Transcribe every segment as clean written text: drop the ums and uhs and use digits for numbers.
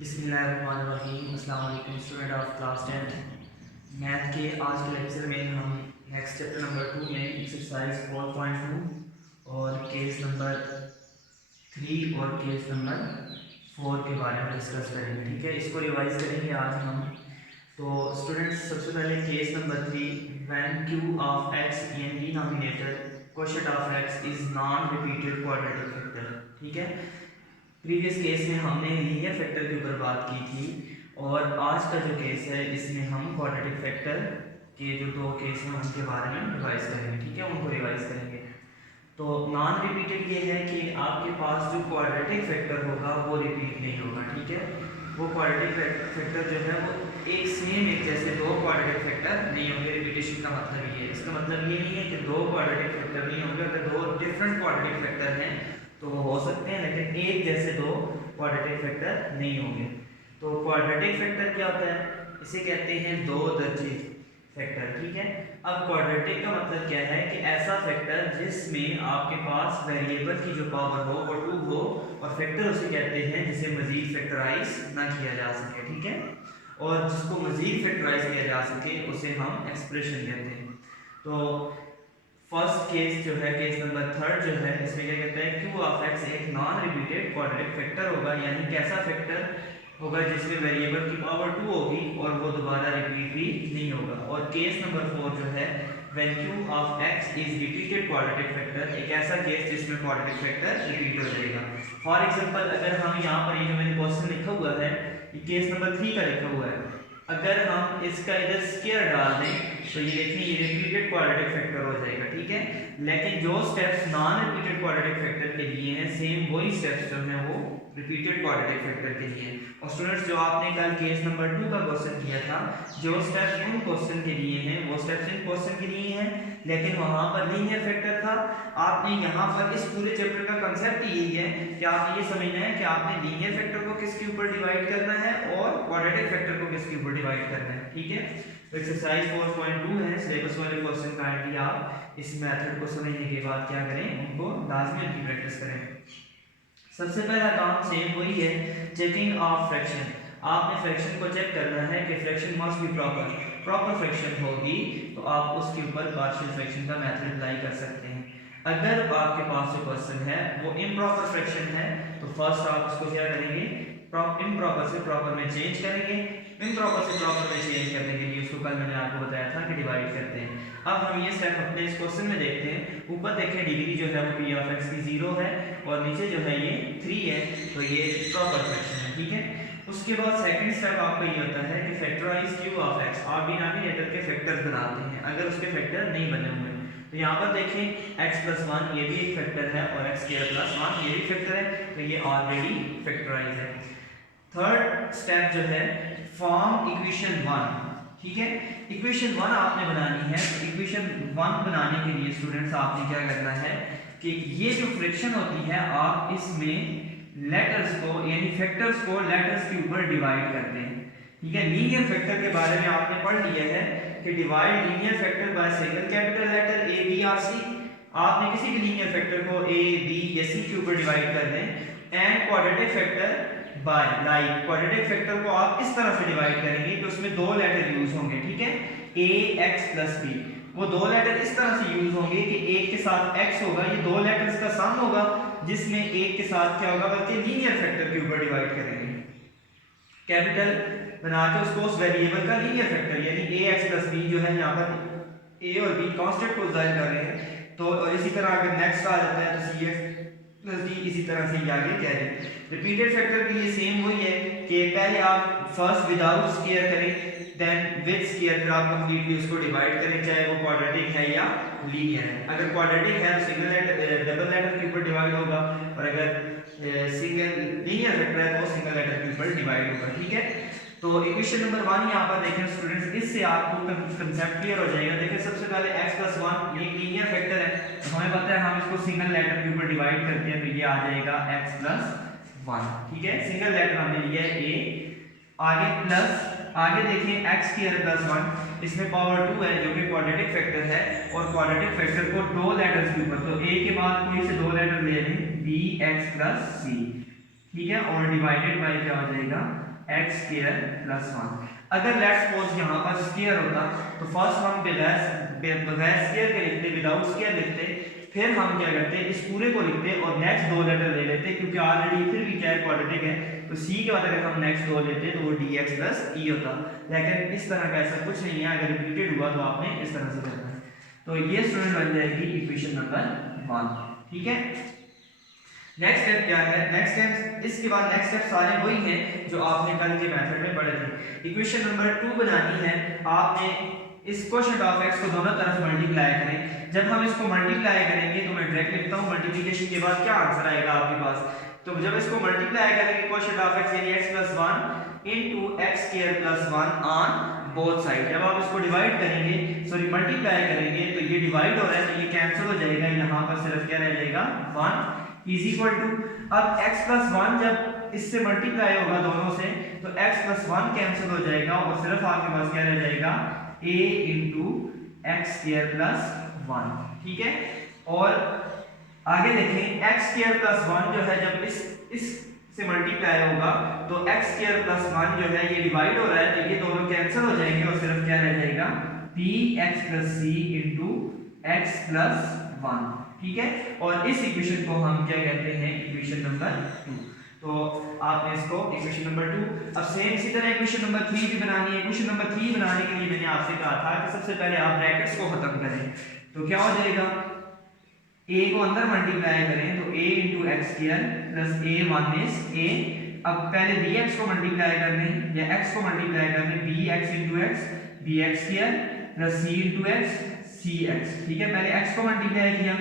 बिस्मिल्लाहिर्रहमानिर्रहीम। अस्सलाम वालेकुम student of class 10th math के आज के लेक्चर में हम नेक्स्ट चैप्टर नंबर 2 में एक्सरसाइज 4.2 और केस नंबर 3 और केस नंबर 4 के बारे में डिस्कस करेंगे। ठीक है, इसको रिवाइज करेंगे आज हम। तो स्टूडेंट्स, सबसे पहले case number 3, when q of x in denominator quotient of x is non repeated quadratic factor. ठीक है, प्रीवियस केस में हमने लीनियर फैक्टर के ऊपर बात की थी और आज का जो केस है इसमें हम क्वाड्रेटिक फैक्टर के जो दो केस हैं उनके बारे में रिवाइज करेंगे। ठीक है, उनको रिवाइज करेंगे। तो नॉन रिपीटेड ये है कि आपके पास जो क्वाड्रेटिक फैक्टर होगा वो रिपीट नहीं होगा। ठीक है, वो क्वाड्रेटिक फैक्टर जो है वो एक सेम एक जैसे दो क्वाड्रेटिक फैक्टर नहीं होंगे। रिपीटेशन का मतलब ये है, इसका मतलब ये नहीं है कि दो क्वाड्रेटिक फैक्टर नहीं होंगे। अगर दो डिफरेंट क्वाड्रेटिक फैक्टर हैं तो वो हो सकते हैं, लेकिन एक जैसे दो क्वाड्रेटिक फैक्टर नहीं होंगे। तो क्वाड्रेटिक फैक्टर क्या होता है? इसे कहते हैं दो दर्जे फैक्टर। ठीक है, अब क्वाड्रेटिक का मतलब क्या है कि ऐसा फैक्टर जिसमें आपके पास वेरिएबल की जो पावर हो वो 2 हो और फैक्टर उसे कहते हैं जिसे मजीद फैक्टराइज ना किया जा सके। ठीक है, और जिसको मजीद फैक्टराइज किया जा सके उसे हम एक्सप्रेशन कहते हैं। तो फर्स्ट केस जो है, केस नंबर 3 जो है, इसमें क्या कहते हैं q ऑफ x एक नॉन रिपीटेड क्वाड्रेटिक फैक्टर होगा, यानी कैसा फैक्टर होगा जिसमें वेरिएबल की पावर 2 होगी और वो दोबारा रिपीट भी नहीं होगा। और केस नंबर 4 जो है, when q of x is repeated quadratic factor, एक ऐसा केस जिसमें क्वाड्रेटिक फैक्टर रिपीट हो जाएगा। फॉर एग्जांपल, अगर हम यहाँ पर ये जो मैंने क्वेश्चन लिखा हुआ है ये केस नंबर 3 का लिखा हुआ है, अगर हम इसका इधर स्क्वायर डाल दें तो ये देखिए ये रिपीटेड क्वाड्रेटिक फैक्टर हो जाएगा। ठीक है, लेकिन जो steps non repeated quadratic factor के लिए हैं सेम वही स्टेप्स जो हैं वो रिपीटेड क्वाड्रेटिक फैक्टर के लिए हैं। और स्टूडेंट्स, जो आपने कल केस नंबर 2 का क्वेश्चन किया था, जो स्टेप्स उन क्वेश्चन के लिए हैं वो स्टेप्स इन क्वेश्चन के लिए हैं, लेकिन वहां पर लीनियर फैक्टर था। आपने यहाँ पर इस पूरे चैप्टर का कंसेप्ट यही है कि आपने ये समझना है कि आपने लीनियर फैक्टर को किसके ऊपर डिवाइड करना है और क्वाड्रेटिक फैक्टर को किसके ऊपर डिवाइड करना है। ठीक है, तो एक्सरसाइज 4.2 है, सिलेबस वाले क्वेश्चन काइंडली आप इस मेथड को समझने के बाद क्या करें, उनको लाजमी उनकी प्रैक्टिस करें। सबसे पहला काम सेम वही है, चेकिंग ऑफ फ्रैक्शन। आपने फ्रैक्शन को चेक करना है कि fraction must be proper fraction होगी तो आप उसके ऊपर पार्शियल फ्रैक्शन का मेथड अप्लाई कर सकते हैं। अगर आपके पास जो क्वेश्चन है वो इम्प्रॉपर फ्रैक्शन है तो फर्स्ट आप उसको क्या करेंगे, इम्प्रॉपर से प्रॉपर में चेंज करेंगे। इम्प्रॉपर से प्रॉपर में चेंज करने के लिए उसको कल मैंने आपको बताया था कि डिवाइड करते हैं। अब हम ये स्टेप अपने इस क्वेश्चन में देखते हैं। ऊपर देखें डिग्री जो है वो p ऑफ x की 0 है और नीचे जो है ये 3 है, तो ये प्रॉपर फ्रैक्शन है। ठीक है, उसके बाद सेकंड स्टेप आपका ये होता है कि फैक्टराइज q ऑफ x। आप डिनोमिनेटर के फैक्टर्स बनाते हैं अगर उसके फैक्टर नहीं बने हुए। तो यहाँ पर देखें x + 1 ये भी एक फैक्टर है और x² + 1 ये भी फैक्टर है, तो ये ऑलरेडी फैक्टराइज है। थर्ड स्टेप जो है, फॉर्म इक्वेशन 1। ठीक है, इक्वेशन 1 आपने बनानी है। तो इक्वेशन 1 बनाने के लिए स्टूडेंट्स आपने क्या करना है कि ये जो फ्रैक्शन होती है आप इसमें लेटर्स को यानी फैक्टर्स को लेटर्स के ऊपर डिवाइड करते हैं। ठीक है, लीनियर फैक्टर के बारे में आपने पढ़ लिया है कि divide linear factor by single capital letter a b और c। आपने किसी भी लीनियर फैक्टर को a b या c के ऊपर डिवाइड कर दें। And quadratic factor by, like quadratic factor को आप इस तरह से डिवाइड करेंगे कि उसमें दो लेटर यूज होंगे। ठीक है, ax + b, वो दो लेटर इस तरह से यूज होंगे कि एक के साथ x होगा, ये दो लेटर्स का सम होगा जिसमें एक के साथ क्या होगा, बल्कि लीनियर फैक्टर के ऊपर डिवाइड करेंगे। कैपिटल बना के उसको उस वेरिएबल का लीनियर फैक्टर यानी ax + b जो है, यहाँ पर a और b कांस्टेंट को जाहिर कर रहे हैं। तो इसी तरह अगर नेक्स्ट आ जाता है तो cx + d इसी तरह से आगे कैरी। रिपीटेड फैक्टर के लिए सेम वही है कि पहले आप फर्स्ट विदाउट स्क्वायर करें, देन विद स्क्वायर, फिर आप कंप्लीटली उसको डिवाइड करें, चाहे वो क्वाड्रेटिक है या लीनियर है। अगर क्वाड्रेटिक है तो सिंगल लेटर डबल लेटर के ऊपर डिवाइड होगा और अगर सिंगल लीनियर फैक्टर है तो सिंगल लेटर के ऊपर डिवाइड होगा। ठीक है, तो इक्वेशन नंबर 1 यहाँ पर देखें स्टूडेंट्स, इससे आपको कंसेप्ट क्लियर हो जाएगा। देखिए सबसे पहले x + 1 ये लीनियर फैक्टर है, तो हमें पता है हम इसको सिंगल लेटर के ऊपर डिवाइड करते हैं तो ये आ जाएगा x + 1। ठीक है, सिंगल लेटर हमने लिया है a, आगे प्लस, आगे देखिए x² + 1, इसमें पावर 2 है जो कि क्वाड्रेटिक फैक्टर है और क्वाड्रेटिक फैक्टर को दो लेटर्स के ऊपर, तो a के बाद कोई से दो लेटर ले लें bx + c। ठीक है, और डिवाइडेड बाय क्या हो जाएगा एक्स स्क्वायर प्लस 1। अगर लेट्स सपोज यहाँ पर स्क्वायर होता तो फर्स्ट हम बगैर स्क्वायर के लिखते, विदाउट स्क्वायर लिखते, फिर हम क्या करते इस पूरे को लिखते और नेक्स्ट दो लेटर ले लेते, क्योंकि ऑलरेडी फिर भी क्या है क्वाड्रेटिक है, तो सी के बाद अगर हम नेक्स्ट दो लेते तो वो dx प्लस ई होता। लेकिन इस तरह का ऐसा कुछ नहीं है, अगर रिपीटेड हुआ तो आपने इस तरह से करना है। तो ये स्टूडेंट बन जाएगी इक्वेशन नंबर 1। ठीक है, नेक्स्ट स्टेप क्या है? नेक्स्ट स्टेप, इसके बाद नेक्स्ट स्टेप सारे वही हैं जो आपने कल के मेथड में पढ़े थे। इक्वेशन नंबर 2 बनानी है आपने। इस कोशेंट ऑफ x को दोनों तरफ मल्टीप्लाई करें। जब हम इसको मल्टीप्लाई करेंगे तो मैं डायरेक्ट लिखता हूं मल्टीप्लिकेशन के बाद क्या आंसर आएगा आपके पास। तो जब इसको मल्टीप्लाई करेंगे कोशेंट ऑफ x यानी x + 1 into x square plus 1 on both side. जब आप इसको डिवाइड करेंगे, सॉरी मल्टीप्लाई करेंगे, तो ये डिवाइड हो रहा है तो ये कैंसिल हो जाएगा, यहाँ पर सिर्फ क्या रह जाएगा 1 इज इक्वल टू, अब x + 1 जब इससे मल्टीप्लाई होगा दोनों से तो x + 1 कैंसिल हो जाएगा और सिर्फ आपके पास क्या रह जाएगा a into x square plus 1। ठीक है, और आगे देखें x स्क्वायर प्लस 1 जो है जब इस से मल्टीप्लाई होगा तो x स्क्वायर प्लस 1 जो है ये डिवाइड हो रहा है तो ये दोनों कैंसिल हो जाएंगे और सिर्फ क्या रह जाएगा bx + c इंटू x + 1। ठीक है, और इस इक्वेशन को हम क्या कहते हैं इक्वेशन नंबर 2। तो आपने इसको इक्वेशन नंबर 2, अब सेम इसी तरह इक्वेशन नंबर 3 भी बनानी है। इक्वेशन नंबर 3 बनाने के लिए मैंने आपसे कहा था कि सबसे पहले आप ब्रैकेट्स को खत्म करें। तो क्या हो जाएगा, a को अंदर मल्टीप्लाई करें तो a into x square plus a minus a। अब पहले bx को मल्टीप्लाई करने या x को मल्टीप्लाई करने, bx into x bx square plus c into x cx। ठीक है, पहले x को मल्टीप्लाई किया,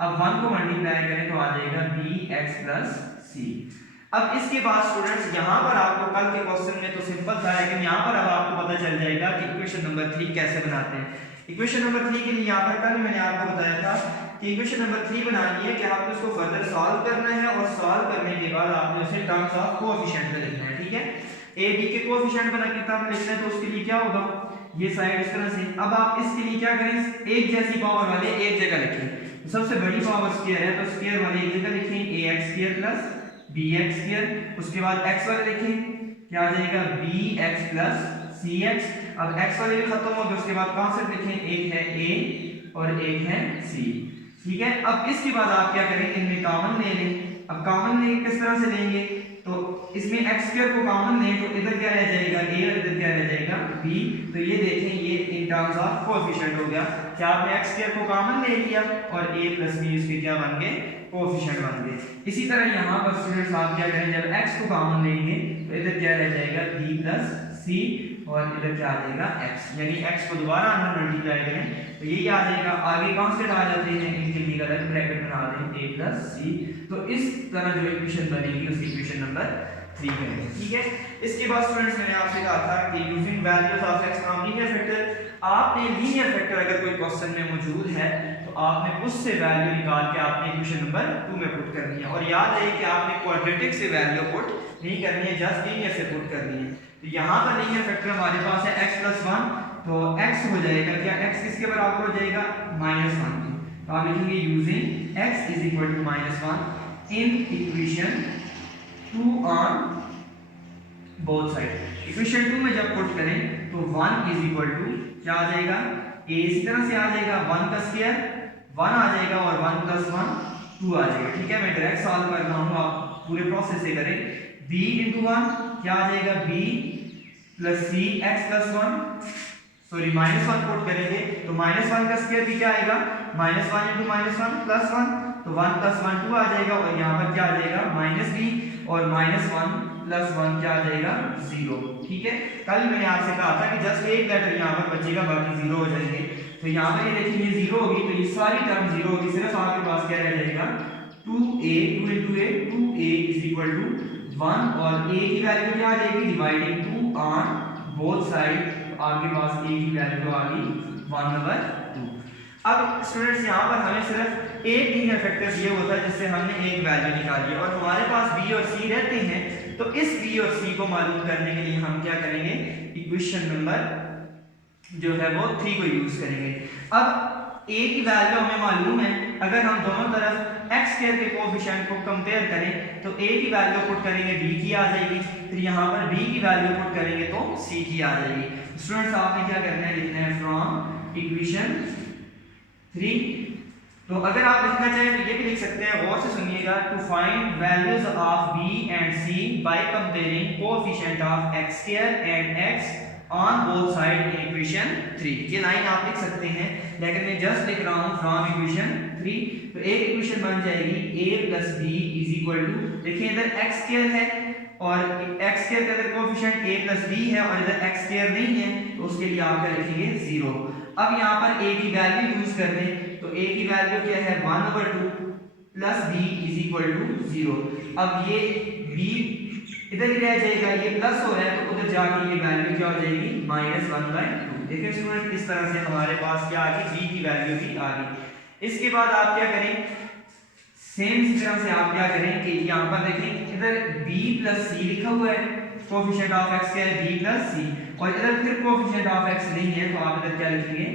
अब 1 को मल्टीप्लाई करें तो आ जाएगा bx प्लस c। अब इसके बाद स्टूडेंट्स यहाँ पर आपको कल के क्वेश्चन में तो सिंपल था, लेकिन यहाँ पर अब आपको पता चल जाएगा कि इक्वेशन नंबर 3 कैसे बनाते हैं। इक्वेशन नंबर 3 के लिए यहाँ पर कल मैंने आपको बताया था कि इक्वेशन नंबर 3 बनानी है कि आपको इसको फर्दर सॉल्व करना है और सॉल्व करने के बाद आपने उसे टर्म्स ऑफ कोएफिशिएंट में लिखना है। ठीक है, a b के कोएफिशिएंट बना के टर्म लिखना है तो उसके लिए क्या होगा, ये साइड इस तरह से। अब आप इसके लिए क्या करें, एक जैसी पावर वाले एक जगह लिखें। तो सबसे बड़ी पावर स्क्वायर है तो स्क्वायर वाले एक जगह लिखें ax square plus bx square, उसके बाद x वाले लिखें क्या आ जाएगा bx प्लस cx। अब x वाले भी खत्म हो गए, उसके बाद कॉन्सेप्ट लिखें, एक है a और एक है c। ठीक है, अब इसके बाद आप क्या करें, इनमें कॉमन ले लें। अब कॉमन लेंगे किस तरह से लेंगे, तो इसमें x स्क्वायर को कॉमन लें तो इधर क्या रह जाएगा a और इधर क्या रह जाएगा b। तो ये देखें ये इन टर्म्स ऑफ कोएफिशिएंट हो गया कि आपने x स्क्वायर को कॉमन ले लिया और a प्लस b इसके क्या बन गए, कोएफिशिएंट बन गए। इसी तरह यहाँ पर स्टूडेंट्स आप क्या करें, जब x को कॉमन लेंगे तो इधर क्या रह जाएगा b प्लस c और इधर क्या आ जाएगा x, यानी x को दोबारा अंदर मल्टीप्लाई करें तो यही आ जाएगा। आगे कांस्टेंट आ जाते हैं, इनके लिए अलग ब्रैकेट बना दें a प्लस c। तो इस तरह जो इक्वेशन बनेगी उसकी इक्वेशन नंबर 3 करेंगे। ठीक है, इसके बाद स्टूडेंट्स मैंने आपसे कहा था कि using values of x from linear factor, आपने लीनियर फैक्टर अगर कोई क्वेश्चन में मौजूद है तो आपने उससे वैल्यू निकाल के आपने इक्वेशन नंबर 2 में पुट करनी है। और याद रहे कि आपने क्वाड्रेटिक से वैल्यू पुट नहीं करनी है, जस्ट लीनियर से पुट करनी है। तो यहाँ पर लीनियर फैक्टर हमारे पास है x + 1, तो x हो जाएगा क्या, x किसके बराबर हो जाएगा -1 के। तो आप लिखेंगे using x = -1 in equation 2 on both side. Equation 2 में जब पुट करें तो 1 = क्या आ जाएगा, a इसी तरह से आ जाएगा 1 का स्क्वायर 1 आ जाएगा और 1 + 1 2 आ जाएगा। ठीक है, मैं डायरेक्ट सॉल्व कर रहा हूँ, आप पूरे प्रोसेस से करें। b × 1 क्या आ जाएगा, b + c x + 1, sorry -1 put करेंगे तो -1 का स्क्वायर भी क्या आएगा, -1 × -1 + 1, तो 1 + 1 2 आ जाएगा और यहाँ पर क्या आ जाएगा -b और -1 + 1 क्या आ जाएगा 0। ठीक है, कल मैंने आपसे कहा था कि जस्ट एक लेटर यहाँ पर बचेगा, बाकी 0 हो जाएंगे। तो यहाँ पर ये देखिए ये 0 होगी तो ये सारी टर्म 0 होगी, सिर्फ आपके पास क्या रह जाएगा 2a 2 × a 2a = 1 और a की वैल्यू क्या आ जाएगी, डिवाइडिंग 2 ऑन बोथ साइड, तो आपके पास a की वैल्यू आ गई 1/2। अब स्टूडेंट्स यहाँ पर हमें सिर्फ एक लीनियर फैक्टर दिया होता है जिससे हमने एक वैल्यू निकाली है और हमारे पास b और c रहते हैं। तो इस b और c को मालूम करने के लिए हम क्या करेंगे, इक्वेशन नंबर जो है वो 3 को यूज करेंगे। अब a की वैल्यू हमें मालूम है, अगर हम दोनों तरफ x स्क्वायर के कोएफिशिएंट को कंपेयर करें तो a की वैल्यू पुट करेंगे b की आ जाएगी, फिर यहाँ पर b की वैल्यू पुट करेंगे तो c की आ जाएगी। स्टूडेंट्स आपने क्या करना है, लिखना है फ्रॉम इक्वेशन 3। तो अगर आप लिखना चाहें तो ये भी लिख सकते हैं, गौर से सुनिएगा। To find values of b and c by comparing coefficient of x square and x on both side in equation 3। ये लाइन आप लिख सकते हैं, लेकिन मैं जस्ट लिख रहा हूं फ्रॉम इक्वेशन 3। तो एक इक्वेशन बन जाएगी a plus b is equal to, देखिए इधर x स्क्वायर है और x स्क्वायर के अंदर कोएफिशिएंट a प्लस b है और इधर x स्क्वायर नहीं है, तो उसके लिए आप क्या लिखेंगे 0। अब यहाँ पर a की वैल्यू यूज कर दें, तो a की वैल्यू क्या है 1/2 plus b is equal to 0। अब ये b इधर ही रह जाएगा, ये प्लस हो रहा है तो उधर जाके ये वैल्यू क्या हो जाएगी -1/2। देखिए स्टूडेंट इस तरह से हमारे पास क्या आ गई, b की वैल्यू भी आ गई। इसके बाद आप क्या करें, सेम इसी तरह से आप क्या करें कि यहाँ पर देखें इधर b प्लस c लिखा हुआ है, कोएफिशिएंट ऑफ x क्या है b प्लस c, और इधर फिर कोएफिशिएंट ऑफ x नहीं है तो आप इधर क्या लिखेंगे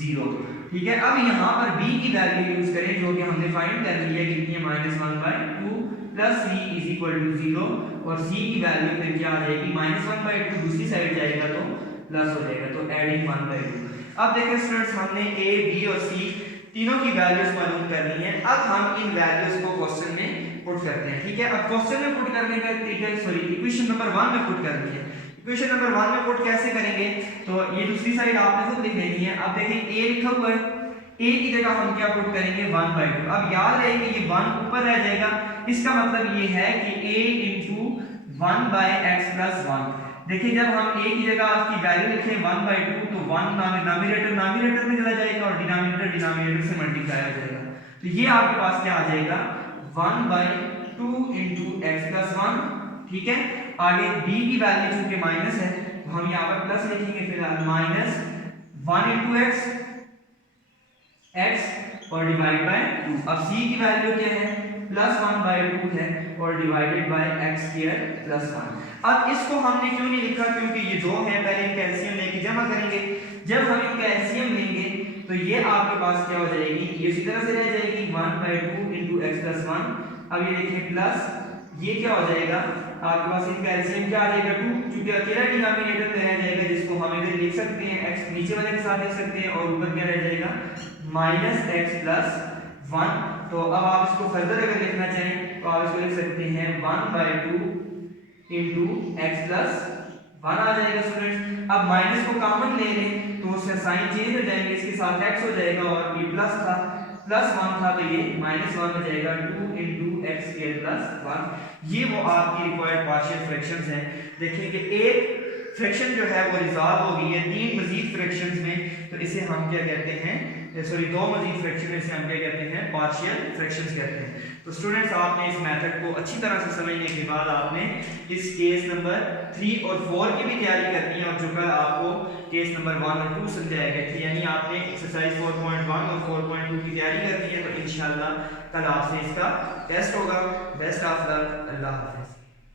0। ठीक है, अब यहाँ पर b की वैल्यू यूज करें जो कि हमने फाइंड कर ली है, कितनी है -1/2 plus c is equal to 0, और c की वैल्यू फिर क्या आ जाएगी -1/2, दूसरी साइड जाएगा तो प्लस हो जाएगा, तो एडिंग 1/2। अब देखिए स्टूडेंट्स हमने a b और c तीनों की वैल्यूज मालूम करनी है। अब हम इन वैल्यूज को क्वेश्चन में पुट करते हैं। ठीक है, अब क्वेश्चन में पुट करने का तरीका, सॉरी इक्वेशन नंबर 1 में पुट करनी है। इक्वेशन नंबर 1 में पुट कैसे करेंगे, तो ये दूसरी साइड आपने खुद लिख लेनी है। अब देखें a लिखा हुआ है, a की जगह हम क्या पुट करेंगे 1/2। अब याद रहे कि ये 1 ऊपर रह जाएगा, इसका मतलब ये है कि a * 1/x + 1। देखिए जब हम a की जगह आपकी वैल्यू लिखें 1/2 तो 1 नॉमिनेटर में चला जाएगा और डिनोमिनेटर से मल्टीप्लाई हो जाएगा, तो ये आपके पास क्या आ जाएगा 1/2 * x + 1। ठीक है, आगे b की वैल्यू चूंकि माइनस है तो हम यहाँ पर प्लस लिखेंगे, फिर -1 * x और डिवाइड बाय 2। अब c की वैल्यू क्या है +1/2 है और डिवाइडेड बाय x स्क्वायर + 1। अब इसको हमने क्यों नहीं लिखा, क्योंकि ये दो हैं, पहले इनका एलसीएम लेके जमा करेंगे। जब हम इनका एलसीएम लेंगे तो ये आपके पास क्या हो जाएगी, ये इसी तरह से रह जाएगी 1/2 * x + 1। अब ये देखिए प्लस ये क्या हो जाएगा आपके पास, इनका एलसीएम क्या आ जाएगा 2, क्योंकि अकेला डिनोमिनेटर में रह जाएगा, जिसको हम इधर लिख सकते हैं x नीचे वाले के साथ लिख सकते हैं और ऊपर क्या रह जाएगा -x + 1। तो अब आप इसको फर्दर अगर लिखना चाहें तो आप इसको लिख सकते हैं 1/2 * x + 1 आ जाएगा स्टूडेंट्स। अब माइनस को कॉमन ले लें तो उससे साइन चेंज हो जाएंगे, इसके साथ x हो जाएगा और ये प्लस था +1 था तो ये -1 हो जाएगा 2 * x स्क्वायर + 1। ये वो आपकी रिक्वायर्ड पार्शियल फ्रैक्शंस हैं। देखिए कि एक फ्रैक्शन जो है वो रिजॉल्व हो गई है 3 मजीद फ्रैक्शंस में, तो इसे हम क्या कहते हैं, सॉरी 2 मजीद फ्रैक्शन में इसे हम क्या कहते हैं पार्शियल फ्रैक्शंस कहते हैं। तो स्टूडेंट्स आपने इस मेथड को अच्छी तरह से समझने के बाद आपने इस केस नंबर 3 और 4 की भी तैयारी करनी है, और जो कल आपको केस नंबर 1 और 2 समझाया गया था, यानी आपने एक्सरसाइज 4.1 और 4.2 की तैयारी करनी है। तो इंशाल्लाह कल आपसे इसका टेस्ट होगा। बेस्ट ऑफ लक, अल्लाह हाफ़िज़।